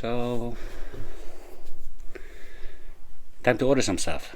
So, time to order some stuff.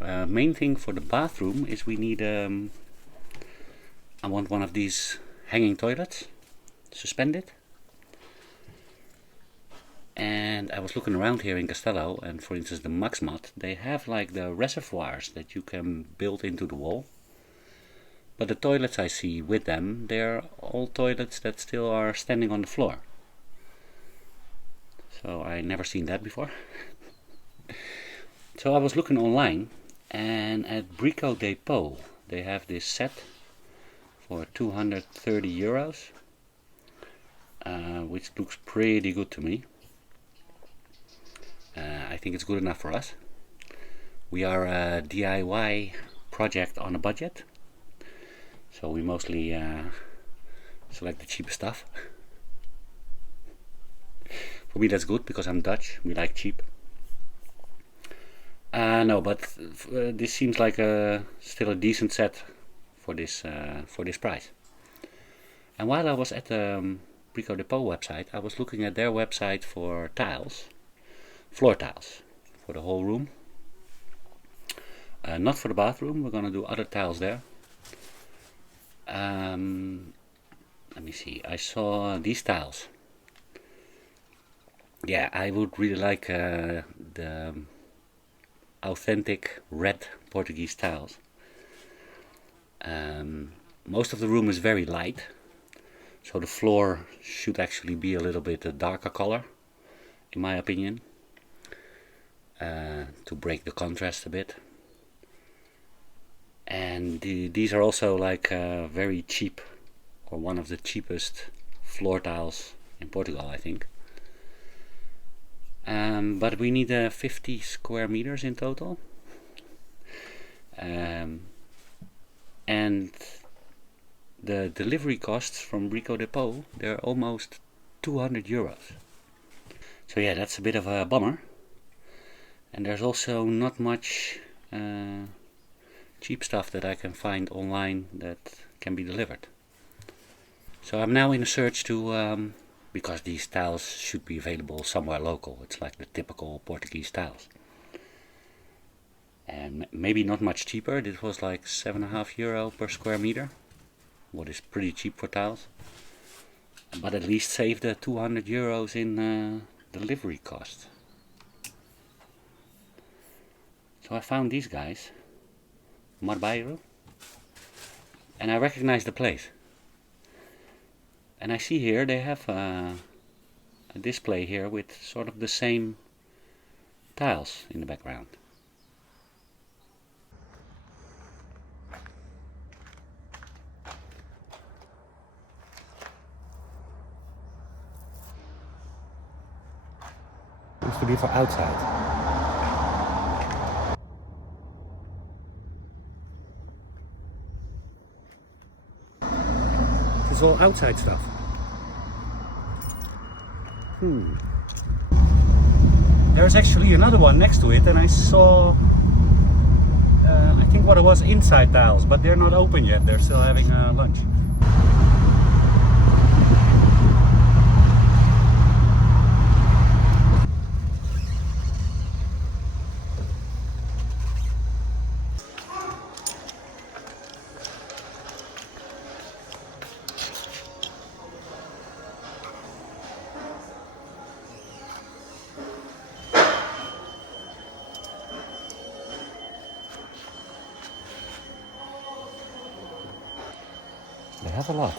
Main thing for the bathroom is we need, I want one of these hanging toilets, suspended. And I was looking around here in Castello, and for instance the Maxmat, they have like the reservoirs that you can build into the wall. But the toilets I see with them, they're all toilets that still are standing on the floor. So I never seen that before. So I was looking online, and at Brico Dépôt they have this set for 230 euros, which looks pretty good to me. I think it's good enough for us. We are a DIY project on a budget, so we mostly select the cheapest stuff. For me that's good because I'm Dutch, we like cheap. No, but this seems like still a decent set for this price. And while I was at the Brico Dépôt website, I was looking at their website for tiles, floor tiles, for the whole room. Not for the bathroom, we're gonna do other tiles there. Let me see, I saw these tiles. Yeah, I would really like the authentic red Portuguese tiles. Most of the room is very light, so the floor should actually be a little bit a darker color, in my opinion, to break the contrast a bit. And these are also like very cheap, or one of the cheapest floor tiles in Portugal, I think. But we need 50 square meters in total. And the delivery costs from Brico Dépôt, they're almost 200 euros. So yeah, that's a bit of a bummer. And there's also not much cheap stuff that I can find online that can be delivered. So I'm now in a search to, because these tiles should be available somewhere local. It's like the typical Portuguese tiles. And maybe not much cheaper. This was like €7.50 per square meter, what is pretty cheap for tiles. But at least save the 200 euros in delivery cost. So I found these guys, Marbairo, and I recognize the place. And I see here they have a display here with sort of the same tiles in the background. Used to be for outside. It's all outside stuff. There's actually another one next to it, and I saw, I think what it was, inside tiles, but they're not open yet. They're still having lunch. They have a lot.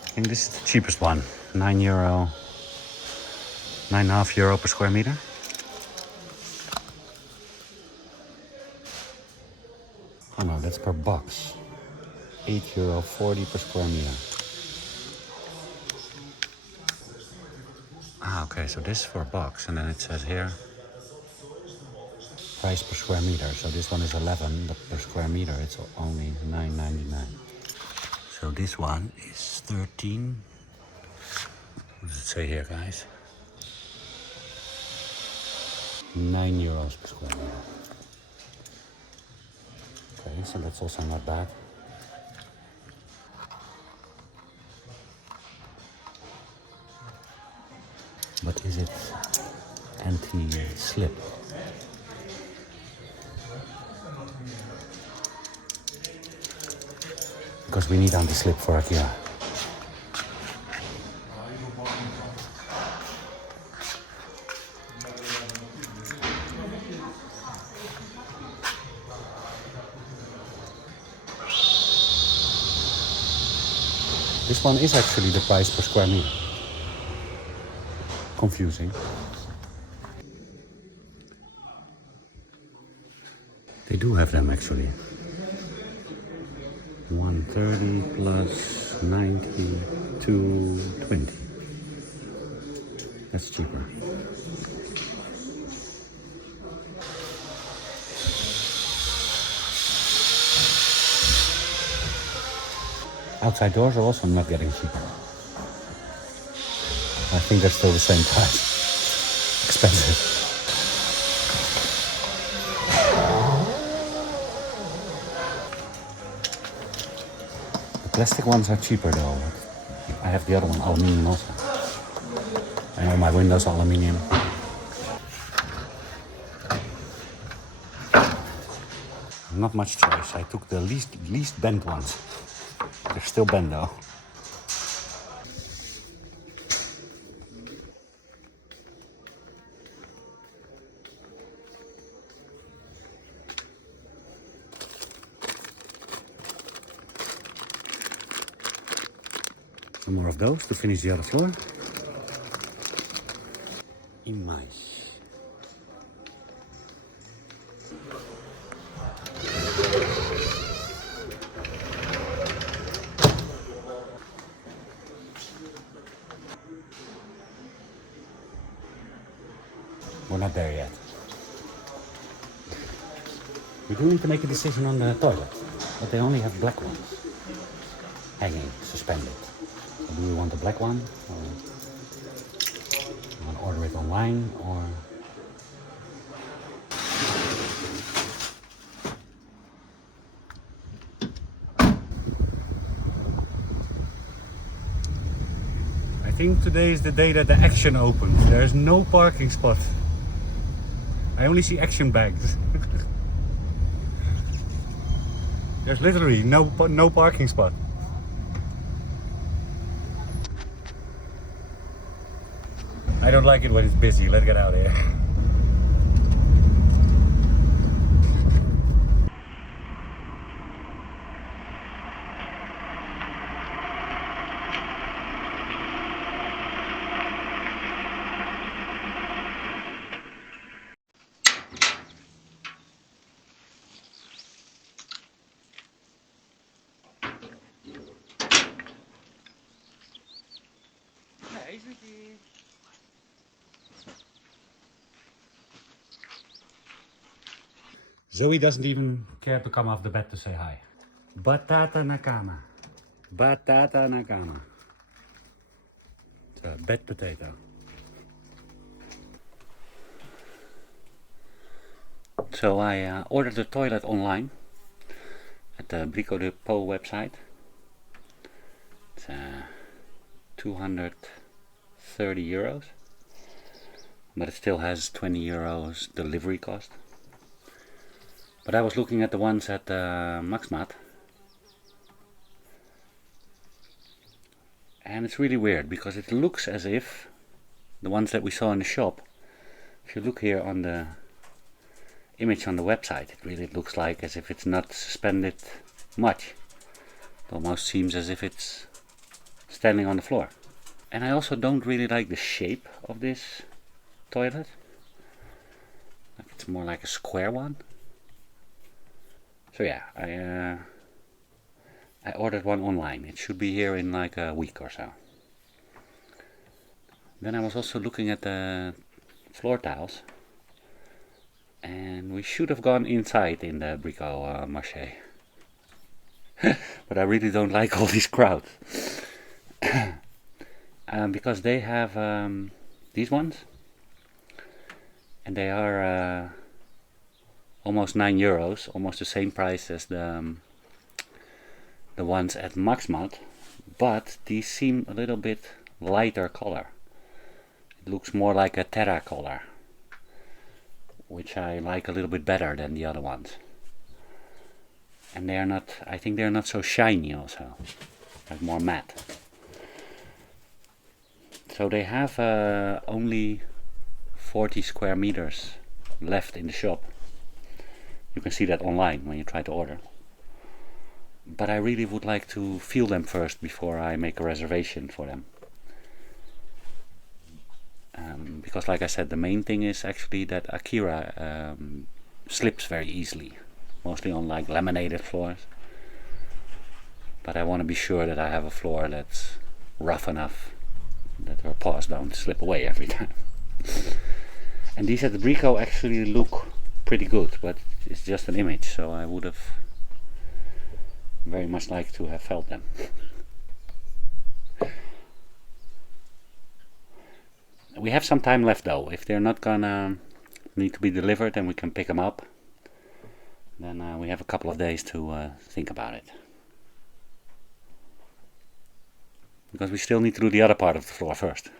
I think this is the cheapest one, €9, €9.50 per square meter. Oh no, that's per box. €8.40 per square meter. Ah, okay, so this is for a box, and then it says here price per square meter. So this one is 11, but per square meter it's only €9.99. So this one is 13. What does it say here, guys? €9 per square meter. Okay, so that's also not bad. but is it anti-slip? Because we need anti-slip for IKEA. This one is actually the price per square meter. Confusing. They do have them actually. 130 plus 90, 220. That's cheaper. Outside doors are also not getting cheaper. I think they're still the same price. Expensive. The plastic ones are cheaper though. I have the other one, aluminium also. And all my windows are aluminium. Not much choice. I took the least bent ones. They're still bent though. Some more of those to finish the other floor. Imais. We're not there yet. We do need to make a decision on the toilet, but they only have black ones. Hanging, suspended. So do we want the black one? Or you want to order it online or... I think today is the day that the Action opens. There's no parking spot. I only see Action bags. There's literally no parking spot. I don't like it when it's busy. Let's get out of here. Zoe doesn't even care to come off the bed to say hi. Batata nakama. Batata nakama. It's a bed potato. So I ordered the toilet online at the Brico Dépôt website. It's 230 euros, but it still has 20 euros delivery cost. But I was looking at the ones at Maxmat, and it's really weird because it looks as if the ones that we saw in the shop, if you look here on the image on the website, it really looks like as if it's not suspended much. It almost seems as if it's standing on the floor. And I also don't really like the shape of this toilet. Like it's more like a square one. So yeah, I ordered one online. It should be here in like a week or so. Then I was also looking at the floor tiles, and we should have gone inside in the Brico Marché. But I really don't like all these crowds. Because they have these ones, and they are almost 9 euros, almost the same price as the ones at Maxmat, but these seem a little bit lighter color. It looks more like a terracolor, which I like a little bit better than the other ones. And they are not, I think they're not so shiny also, like more matte. So they have only 40 square meters left in the shop. You can see that online when you try to order. But I really would like to feel them first before I make a reservation for them. Because like I said, the main thing is actually that Akira slips very easily, mostly on like laminated floors. But I want to be sure that I have a floor that's rough enough that her paws don't slip away every time. And these at the Brico actually look pretty good, but it's just an image, so I would have very much liked to have felt them. We have some time left though. If they're not gonna need to be delivered and we can pick them up, then we have a couple of days to think about it. Because we still need to do the other part of the floor first.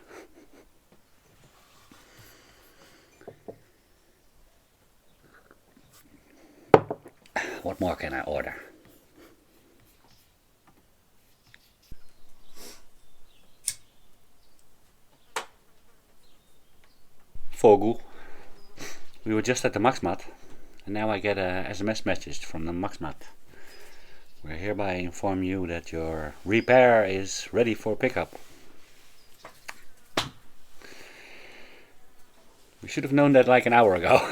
What more can I order? Vogel. We were just at the Maxmat, and now I get a SMS message from the Maxmat. We hereby inform you that your repair is ready for pickup. We should have known that like an hour ago.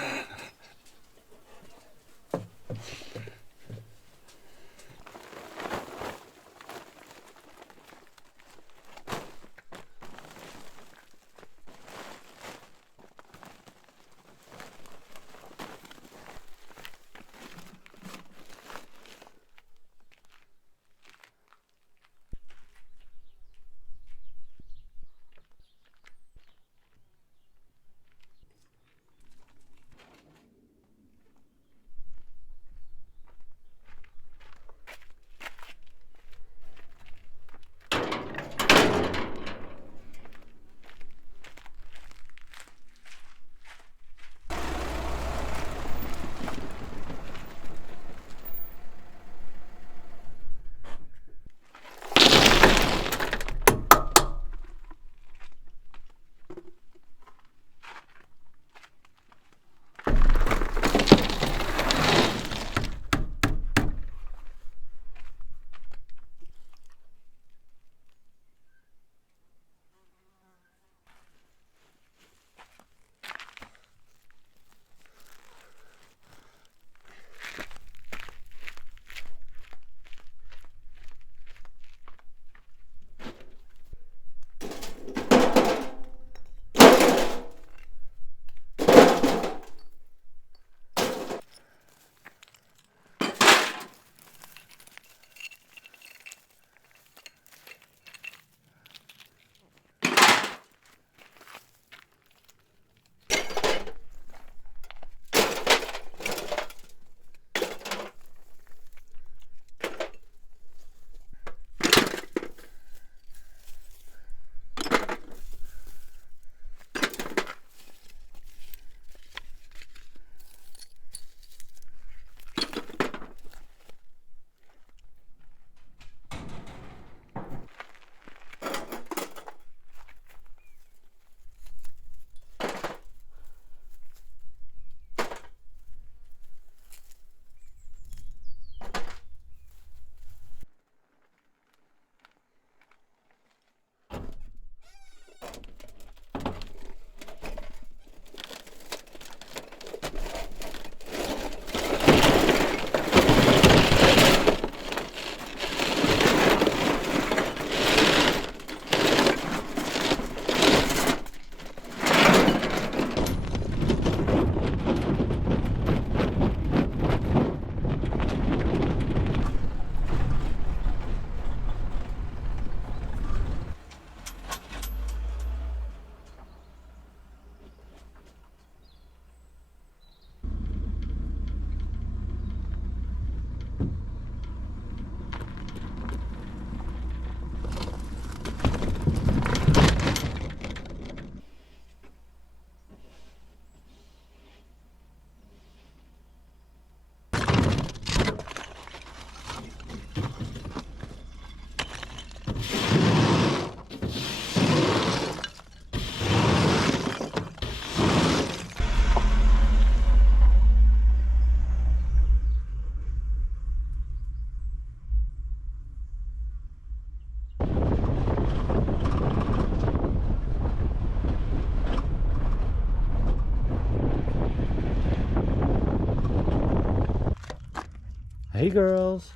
Hey girls.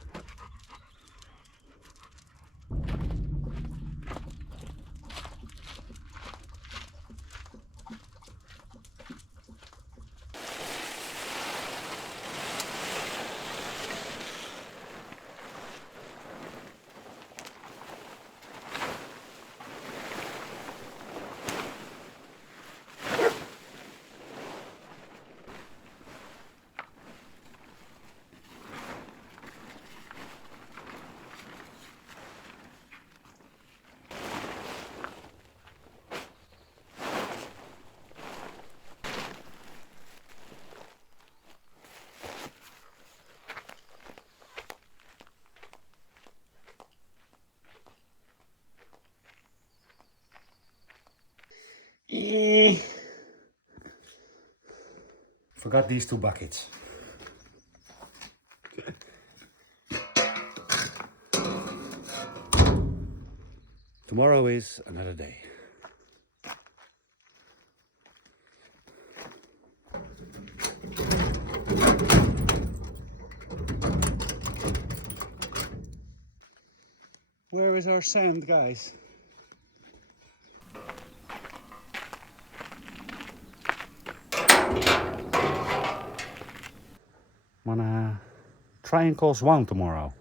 Forgot these 2 buckets. Tomorrow is another day. Where is our sand, guys? Wanna try and call Swan tomorrow.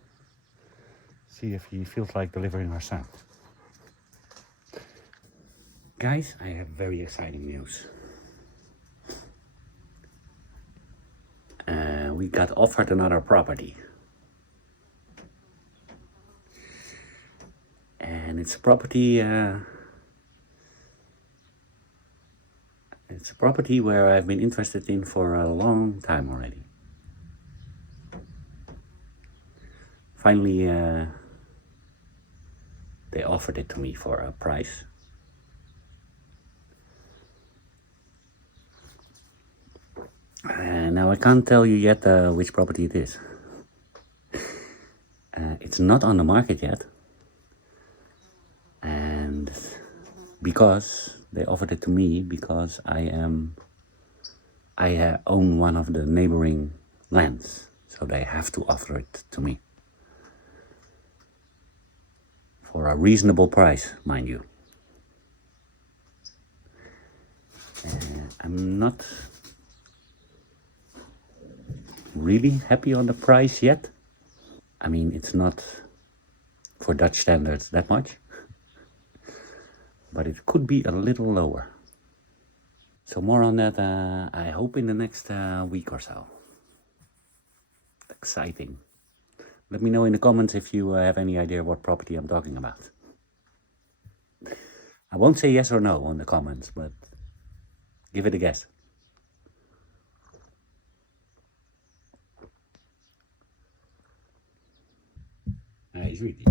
See if he feels like delivering our sand. Guys, I have very exciting news. We got offered another property. And it's a property where I've been interested in for a long time already. Finally, they offered it to me for a price. Now I can't tell you yet which property it is. It's not on the market yet. And because they offered it to me, because I own one of the neighboring lands, so they have to offer it to me. For a reasonable price, mind you. I'm not really happy on the price yet. I mean, it's not for Dutch standards that much, but it could be a little lower. So more on that, I hope in the next week or so. Exciting. Let me know in the comments if you have any idea what property I'm talking about. I won't say yes or no on the comments, but give it a guess. He's really.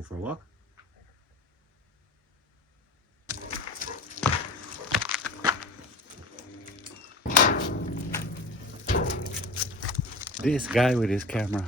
go for a walk. This guy with his camera.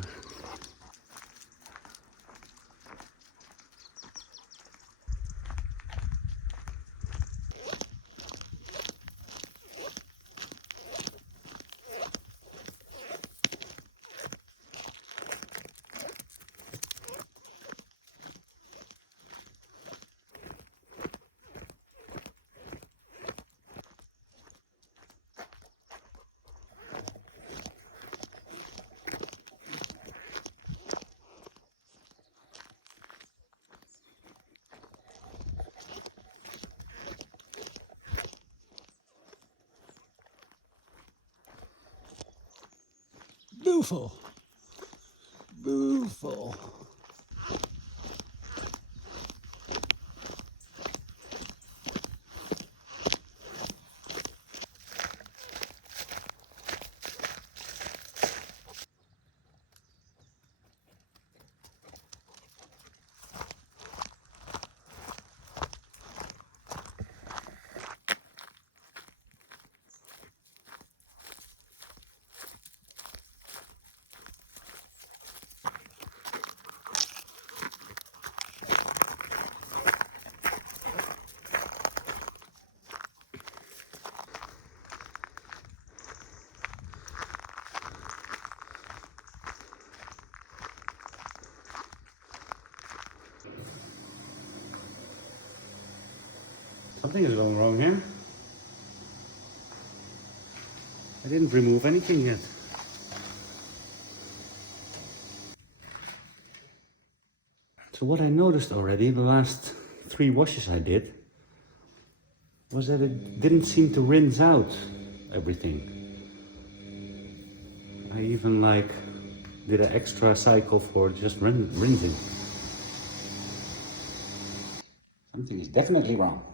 Beautiful. Beautiful. Something is going wrong here. I didn't remove anything yet. So what I noticed already, the last 3 washes I did, was that it didn't seem to rinse out everything. I even did an extra cycle for just rinsing. Something is definitely wrong.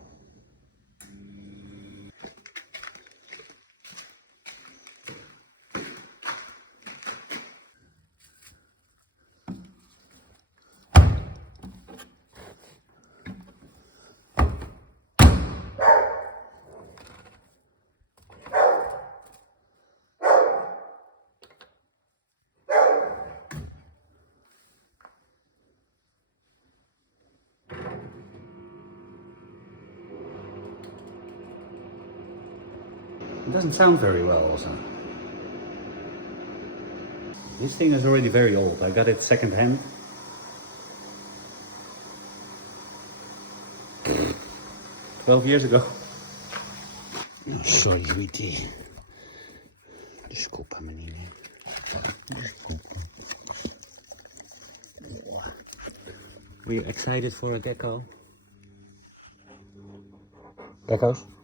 It doesn't sound very well also. This thing is already very old. I got it second hand. 12 years ago. Oh, sorry, sweetie. De skoppen me niet meer. Were you excited for a gecko? Geckos?